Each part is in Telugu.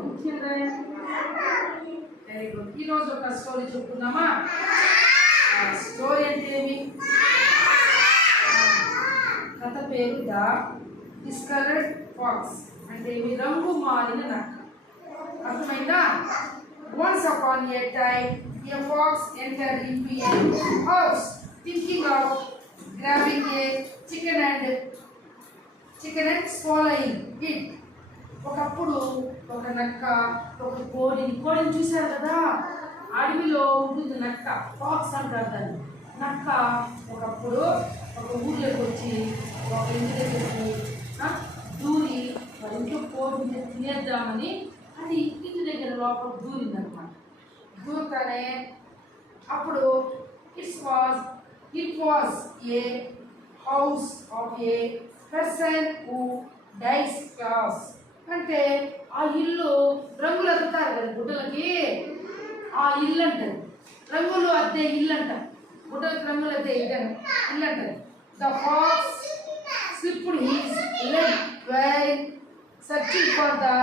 morning, children. Very good. ఈరోజు ఒక స్టోరీ చెప్పుకుందామా? స్టోరీ అంటే ఏమి? కథ పేరు ద డిస్కలర్డ్ ఫాక్స్. అంటే ఏమి? రంగు మారిన నక్క. అర్థమైందా? Once upon a time, a fox entered into a house, thinking of grabbing a chicken and swallowing it. ఒకప్పుడు ఒక నక్క ఒక కోడిని చూశారు కదా, అడవిలో ఉంటుంది నక్క, ఫాక్స్ అంటారు దాన్ని. నక్క ఒకప్పుడు ఒక ఊర్లోకి వచ్చి ఒక ఇంటి దగ్గరికి దూరి వాళ్ళ ఇంట్లో కోడిని తినేద్దామని అది ఇంటి దగ్గర లోపల దూరిందనమాట. దూరగానే అప్పుడు it was a house of A person who dice class. అంటే ఆ ఇల్లు రంగులు అద్దుతారు కదా గుడ్డలకి, ఆ ఇల్లు అంటారు. రంగులు అద్దే ఇల్లు అంట, గుడ్డలకి రంగులు అద్దే ఇల్లు అంటారు. The pox slipped his leg while searching for the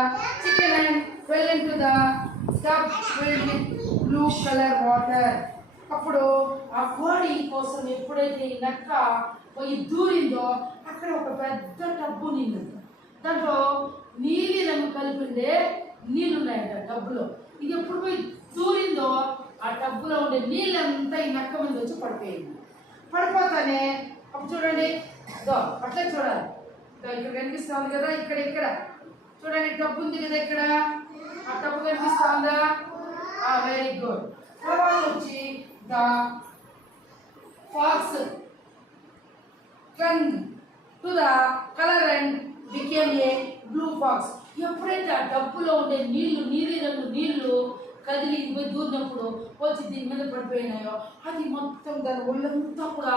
chicken and fell into the tub filled with blue color water. అప్పుడు ఆ కోడి కోసం ఎప్పుడైతే ఈ నక్క పోయి దూరిందో అక్కడ ఒక పెద్ద టబ్బు నిండింది. దాంట్లో నీలి రంగు కలిపిండే నీళ్ళు ఉన్నాయంట టబ్బులో. ఇది ఎప్పుడు పోయి దూరిందో ఆ టబ్బులో ఉండే నీళ్ళంతా ఈ నక్క మీద వచ్చి పడిపోయింది. పడిపోతానే అప్పుడు చూడండి, అట్లా చూడాలి, ఇక్కడ కనిపిస్తుంది కదా, ఇక్కడ చూడండి టబ్బు ఉంది కదా, ఇక్కడ ఆ టబ్బు కనిపిస్తుందా? Very good. తర్వాత వచ్చి the pox clung to the color and became a blue fox. ఎప్పుడైతే ఆ టబ్బులో ఉండే నీలి రంగు నీళ్లు కదిలి పోయి దూరినప్పుడు వచ్చి దీని మీద పడిపోయినాయో అది మొత్తం దాని ఒళ్ళంతా కూడా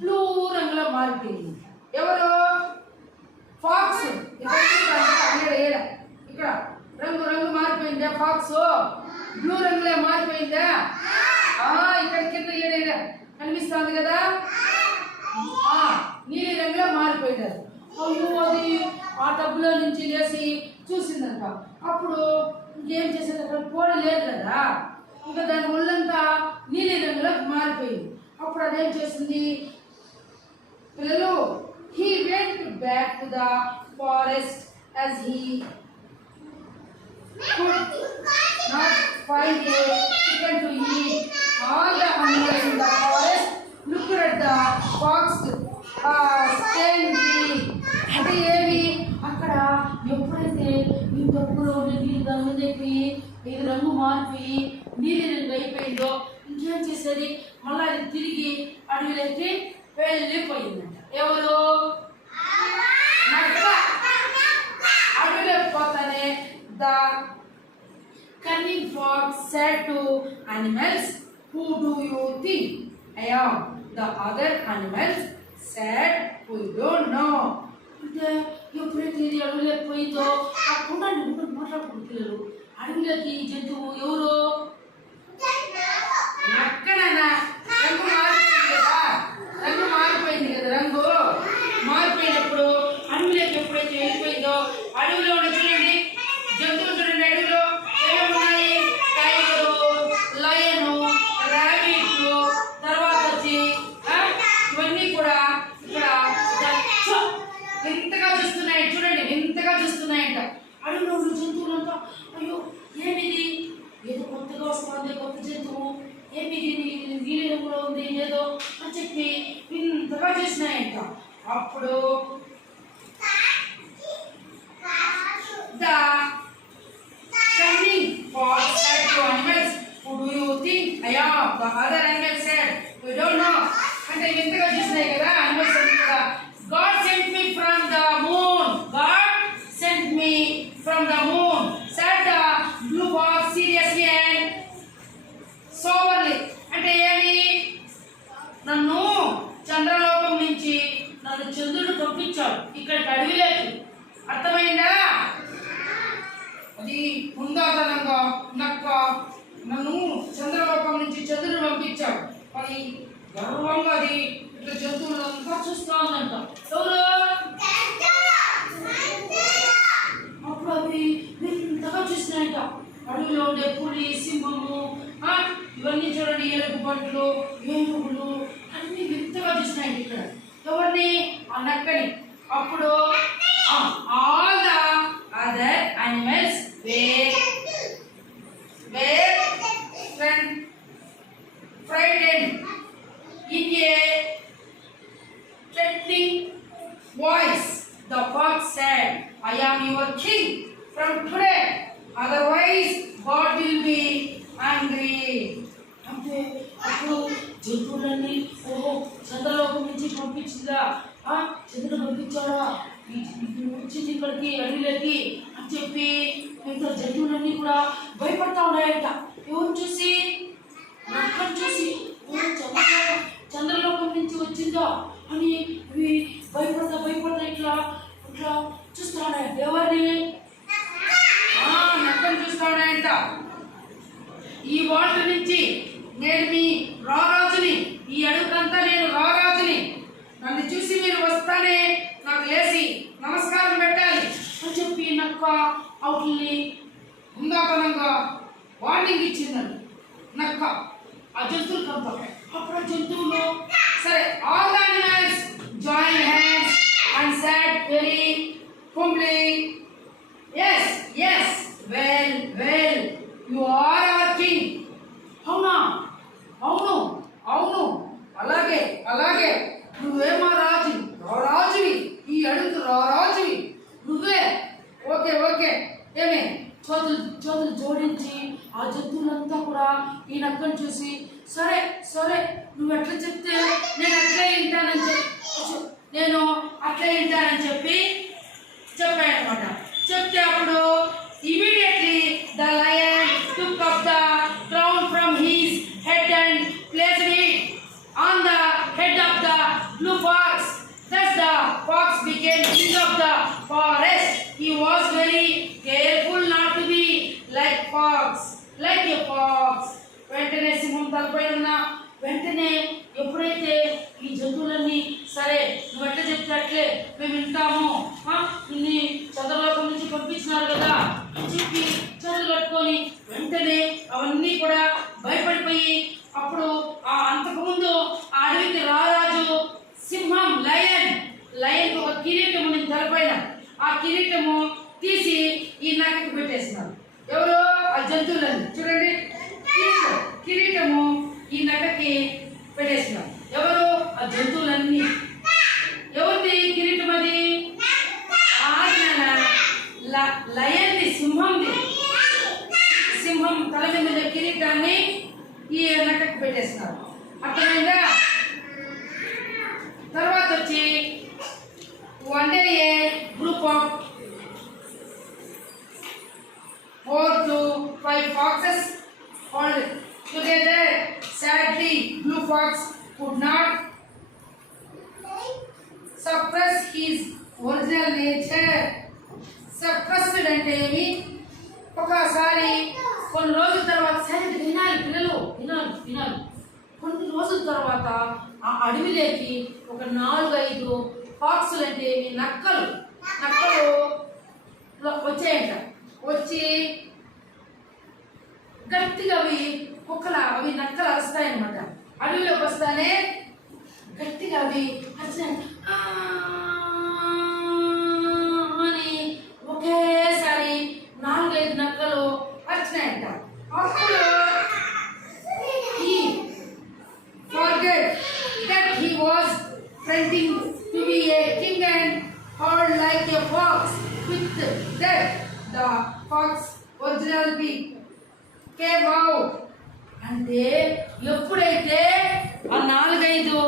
బ్లూ రంగులో మారిపోయింది. ఎవరు? ఫాక్స్. ఇక్కడ రంగు మారిపోయిందా? ఫాక్స్ బ్లూ రంగులో మారిపోయిందా? ఇక్కడ కింద ఏడ కనిపిస్తుంది కదా, నీలి రంగులో మారిపోయినారు. అయ్యో, అది ఆ టబ్బులో నుంచి లేచి చూసిందంట. అప్పుడు ఇంకేం చేసేది, అక్కడ కోడి లేదు కదా, ఇంకా దాని ఒళ్ళంతా నీలి రంగులో మారిపోయింది. అప్పుడు అదేం చేసింది, పిల్లలు, he went back to the forest as he could not find a chicken to eat. All the animals in the forest looked at the fox strangely. అంటే ఏమి, అక్కడ ఎప్పుడైతే ఈ తప్పులో నీళ్ళు దాని మీద అయిపోయి ఇది రంగు మారిపోయి నీలి రంగు అయిపోయిందో ఇంకేం చేసేది, మళ్ళీ అది తిరిగి అడవిలోకి వెళ్ళిపోయిందంట. ఎవరు? నక్క. అడవిలోకి పోతానే the cunning fox said to animals, who do you think I am? The other animals said, we don't know. అంటే ఎప్పుడైతే ఇది అడవిలోకి పోయిందో ఆ కుండాన్ని మాట్లాడుకుంటున్నారు. అడవిలోకి జంతువు ఎవరు? నక్కనా? రంగు మారిపోయింది కదా, రంగు మారిపోయినప్పుడు అడవిలోకి ఎప్పుడైతే వెళ్ళిపోయిందో అడవిలో ఉన్న చూడండి జంతువులు చూడండి, అడవిలో ఏమేమున్నాయి? టైగరు, లయను, ర్యాబిట్, తర్వాత వచ్చి ఇవన్నీ కూడా ఇక్కడ వింతగా చూస్తున్నాయి. చూడండి, వింతగా చూస్తున్నాయంట అడవిలో ఉన్న జంతువులంతా. అయ్యో, ఏమిది, ఏదో కొత్తగా వస్తుంది, కొత్త జంతువు, ఏమిది నీలి రంగులో ఉంది ఏదో అని చెప్పి వింతగా చూసినాయంట. అప్పుడు the cunning fox said to animals, who do you think I am? The other animals said, we don't know. అంటే వింతగా చూసినాయి కదా అనిమల్స్ అన్ని కూడా. God sent me from the moon. God sent me from the moon, said the blue fox seriously and soberly. అంటే ఏమి, నన్ను చంద్రలోకం నుంచి నన్ను చంద్రుడు పంపించాడు ఇక్కడికి అడవిలోకి. అర్థమైందా? అది ఉందాతనంగా నక్క నన్ను చంద్రలోకం నుంచి చంద్రుడు పంపించాడు అని గర్వంగా అది ఇట్లా జంతువులంతా చూస్తా ఉందంట. ఎవరు? అప్పుడు అవి వింతగా చూసినాయంట. అడవిలో ఉండే పులి, సింహము, ఇవన్నీ చూడండి, ఎలుగు బంట్లు, ఏనుగులు అన్ని వింతగా చూసినాయంట ఇక్కడ. ఎవరిని? ఆ నక్కని. అప్పుడు all the other animals were frightened in a threatening voice. The fox said, I am your king from today, otherwise God will be angry. అంటే అప్పుడు జంతువులన్నీ చంద్రలోకం నుంచి పంపించిందా? చంద్రుడు పంపించాడా? వచ్చింది ఇక్కడికి అడవిలోకి అని చెప్పి మిగతా జంతువులన్నీ కూడా భయపడతా ఉన్నాయంట. ఎవరు చూసి? నక్కను చూసి. చంద్రలోకం నుంచి వచ్చిందా అని ఇవి భయపడతా ఇట్లా చూస్తా ఉన్నాయంట. ఎవరిని? నక్కను చూస్తా ఉన్నాయంట. ఈ వాటి నుంచి నేను మీ రారాజుని, ఈ అడుగుకంతా నేను రారాజుని, నన్ను చూసి మీరు వస్తానే నాకు లేచి నమస్కారం పెట్టాలి అని చెప్పి నక్క అవుట్ని హుందాతనంగా వార్నింగ్ ఇచ్చిందని నక్క ఆ జంతువులకంతా. అప్పుడు ఆ జంతువులు సరే all the animals join hands and said very humbly, yes well you are our king. అవునా? అవును అలాగే నువ్వే మా రాజువి, ఈ అడుగు రాజువి నువ్వే. ఓకే ఏమే చేతులు జోడించి ఆ జంతువులంతా కూడా ఈ నక్కను చూసి సరే నువ్వు ఎట్లా చెప్తే నేను అట్లే వింటానని చెప్పి చెప్పాయనమాట. చెప్తే అప్పుడు immediately the lion took up the crown from his head and placed it on the head of the blue fox. Thus the fox became king of the forest. He was very careful not to be like a fox. వెంటనే సింహం తలపై ఉన్న వెంటనే ఎప్పుడైతే ఈ జంతువులన్నీ సరే నువ్వు ఎట్లా చెప్తే అట్లే మేము వింటాము, ఇన్ని చంద్రలోకం నుంచి పంపించినారు కదా అని చెప్పి చేతులు కట్టుకొని వెంటనే అవన్నీ కూడా భయపడిపోయి అప్పుడు అంతకుముందు ఆ అడవికి రారాజు సింహం లయన్ ఒక కిరీటము నేను తలపైన ఆ కిరీటము తీసి ఈ నక్కకి పెట్టేసినారు. ఎవరు? ఆ జంతువులని. చూడండి, కిరీటము ఈ నక్కకి పెట్టేసినారు. ఎవరు? ఆ జంతువులన్నీ. ఎవరిది కిరీటం? అది లయన్ది, సింహం తల మీద కిరీటాన్ని ఈ నక్కకి పెట్టేసినారు. అర్థమైందా? తర్వాత వచ్చి one day a group of 4 to 5 foxes called together. Sadly, blue fox could not suppress his original nature. Suppressed అంటే ఏమి? ఒకసారి కొన్ని రోజుల తర్వాత సరే వినాలి పిల్లలు, వినాలి. కొన్ని రోజుల తర్వాత ఆ అడవిలోకి ఒక 4-5 ఫాక్సులు అంటే నక్కలు వచ్చాయంట. వచ్చి గట్టిగా అవి నక్కలు అరుస్తాయన్నమాట. అడవిలోకి వస్తానే గట్టిగా అవి అని ఒకేసారి 4-5 నక్కలు అరిచినాయంట. అప్పుడు he forget that he was pretending to be a king and howled like a fox. With that, the fox originally came out. అంటే ఎప్పుడైతే ఆ 4-5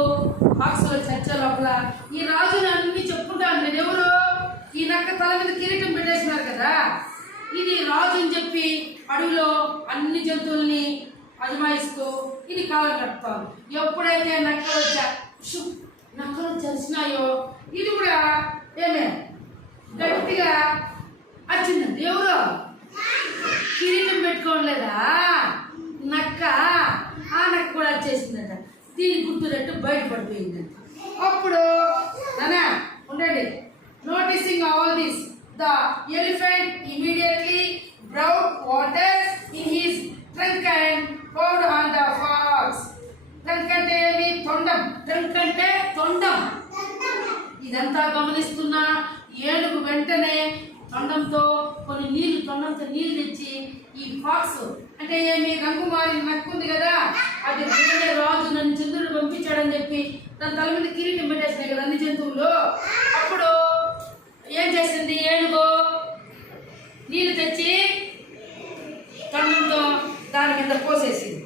ఫాక్సుల చర్చ లోపల ఈ రాజుని అన్ని చెప్పుకుంటాను, నేను ఎవరు? ఈ నక్క తల మీద కిరీటం పెట్టేసినారు కదా, ఇది రాజు అని చెప్పి అడవిలో అన్ని జంతువుల్ని అజమాయిస్తూ ఇది కాలం కడతాను. ఎప్పుడైతే నక్కలు చరిచినాయో ఇది కూడా ఏమే గట్టిగా వచ్చిందండి. ఎవరు? కిరీటం పెట్టుకోలేదా నక్క, ఆ నక్క కూడా వచ్చేసిందంట. దీని గుర్తున్నట్టు బయటపడిపోయిందంట. అప్పుడు నానా ఉండండి, noticing all this the elephant immediately బ్రౌడ్ ఇదంతా గమనిస్తున్న ఏనుగు వెంటనే తొండంతో కొన్ని నీళ్లు తొండంతో నీళ్లు తెచ్చి ఈ ఫాక్స్ అంటే ఏమి రంగు మారిన నక్కుంది కదా, అది వేరే రాజు నన్ను చంద్రుడు పంపించాడని చెప్పి దాని తల మీద కిరీటం పెట్టేసినాయి కదా అన్ని జంతువులు. అప్పుడు ఏం చేసింది ఏనుగు, నీళ్లు తెచ్చి తొండంతో దాని మీద పోసేసింది.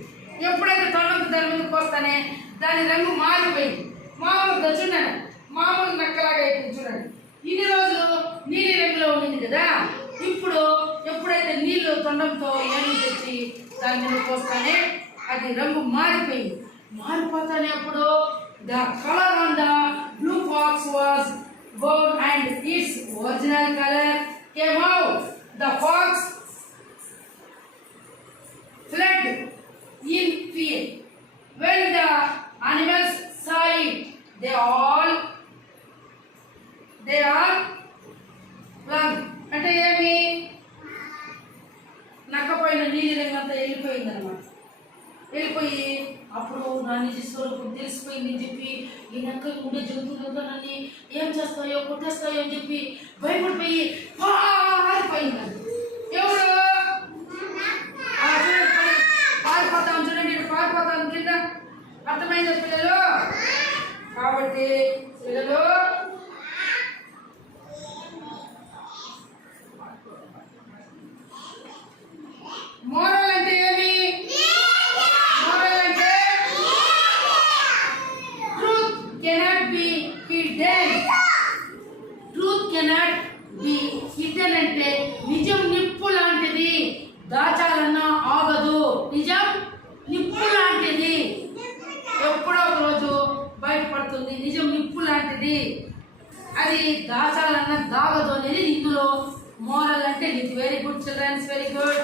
ఎప్పుడైతే తొండంతో దాని మీద పోస్తానే దాని రంగు మారిపోయింది. మామూలుగా చూడండి, మామూలు నక్కలాగా అయిపోయింది చూడండి. ఇన్ని రోజులు నీలి రంగులో ఉండింది కదా, ఇప్పుడు ఎప్పుడైతే నీళ్లు తొండంతో ఏనుగు తెచ్చి దాని మీద పోస్తానే అది రంగు మారిపోయింది. మారిపోతానే అప్పుడు the colour on the blue fox was gone and its original color came out. The fox fled in fear. When the animals saw it, they all flung. అంటే ఏమి నక్కపోయిన నీలి రంగంతా వెళ్ళిపోయింది అనమాట. వెళ్ళిపోయి అప్పుడు నా నిజ స్వరూపం తెలిసిపోయిందని చెప్పి ఈ నక్కలు ఉండే జంతువులతో నన్ను ఏం చేస్తాయో కొట్టేస్తాయో అని చెప్పి భయపడిపోయి పారిపోయింది. ఎవరు పారిపోతాం చూడండి, పారిపోతాం కింద. అర్థమైంది పిల్లలు? కాబట్టి పిల్లలు మోరల్ అంటే ఏమి? మోరల్ అంటే truth cannot be hidden. Truth cannot be hidden అంటే నిజం నిప్పు లాంటిది, దాచాలన్నా ఆగదు. నిజం నిప్పు లాంటిది, ఎప్పుడో ఒక రోజు బయటపడుతుంది. నిజం నిప్పు లాంటిది, అది దాచాలన్నా దాగదు అనేది ఇందులో మోరల్ అంటే. Very good children's, very good.